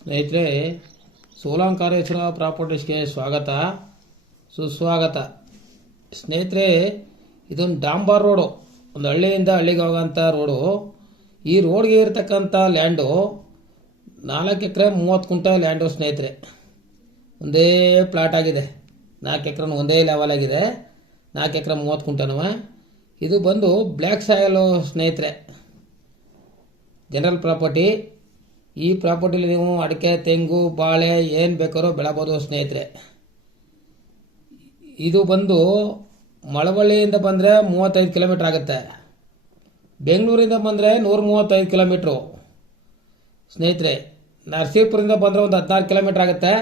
ಸ್ನೇಹಿತರೆ, ಸೋಲಂಕಾರೇಶ್ವರ ಪ್ರಾಪರ್ಟೀಸ್ಗೆ ಸ್ವಾಗತ ಸುಸ್ವಾಗತ. ಸ್ನೇಹಿತರೆ, ಇದೊಂದು ಡಾಂಬರ್ ರೋಡು, ಒಂದು ಹಳ್ಳಿಯಿಂದ ಹಳ್ಳಿಗೆ ಹೋಗೋಂಥ ರೋಡು. ಈ ರೋಡ್ಗೆ ಇರತಕ್ಕಂಥ ಲ್ಯಾಂಡು 4 ಎಕರೆ 30 ಕುಂಟೆ ಲ್ಯಾಂಡು. ಸ್ನೇಹಿತರೆ, ಒಂದೇ ಪ್ಲಾಟ್ ಆಗಿದೆ. 4 ಎಕರೆ ಒಂದೇ ಲೆವೆಲ್ ಆಗಿದೆ. 4 ಎಕರೆ 30 ಕುಂಟೆನೂ. ಇದು ಬಂದು ಬ್ಲ್ಯಾಕ್ ಸಾಯಲು. ಸ್ನೇಹಿತರೆ, ಜನರಲ್ ಪ್ರಾಪರ್ಟಿ. ಈ ಪ್ರಾಪರ್ಟಿಲಿ ನೀವು ಅಡಿಕೆ, ತೆಂಗು, ಬಾಳೆ ಏನು ಬೇಕಾದ್ರೂ ಬೆಳಬೋದು. ಸ್ನೇಹಿತರೆ, ಇದು ಬಂದು ಮಳವಳ್ಳಿಯಿಂದ ಬಂದರೆ 35 ಕಿಲೋಮೀಟ್ರ್ ಆಗುತ್ತೆ. ಬೆಂಗಳೂರಿಂದ ಬಂದರೆ 135 ಕಿಲೋಮೀಟ್ರು. ಸ್ನೇಹಿತರೆ, ನರಸೀಪುರದಿಂದ ಬಂದರೆ ಒಂದು 16 ಕಿಲೋಮೀಟ್ರ್ ಆಗುತ್ತೆ.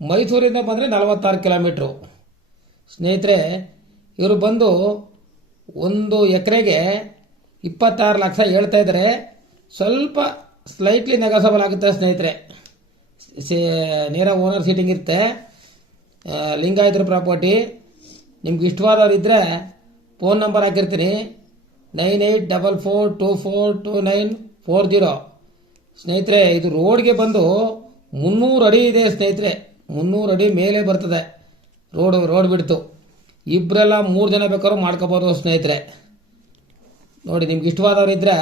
ಮೈಸೂರಿಂದ ಬಂದರೆ 46 ಕಿಲೋಮೀಟ್ರು. ಸ್ನೇಹಿತರೆ, ಇವರು ಬಂದು 1 ಎಕರೆಗೆ 26 ಲಕ್ಷ ಹೇಳ್ತಾ ಇದ್ದಾರೆ. ಸ್ವಲ್ಪ ಸ್ಲೈಟ್ಲಿ ನೆಗೋಸಬಲ್ ಆಗುತ್ತೆ. ಸ್ನೇಹಿತರೆ, ನೇರ ಓನರ್ ಸೀಟಿಂಗ್ ಇರುತ್ತೆ. ಲಿಂಗಾಯತರ ಪ್ರಾಪರ್ಟಿ. ನಿಮ್ಗೆ ಇಷ್ಟವಾದವ್ರು ಇದ್ದರೆ ಫೋನ್ ನಂಬರ್ ಹಾಕಿರ್ತೀನಿ, 9844242940. ಸ್ನೇಹಿತರೆ, ಇದು ರೋಡ್ಗೆ ಬಂದು 300 ಅಡಿ ಇದೆ. ಸ್ನೇಹಿತರೆ, 300 ಅಡಿ ಮೇಲೆ ಬರ್ತದೆ ರೋಡ್ ಬಿಡ್ತು. ಇಬ್ಬರೆಲ್ಲ 3 ಜನ ಬೇಕಾದ್ರೂ ಮಾಡ್ಕೋಬೋದು. ಸ್ನೇಹಿತರೆ, ನೋಡಿ, ನಿಮ್ಗೆ ಇಷ್ಟವಾದವ್ರು ಇದ್ದರೆ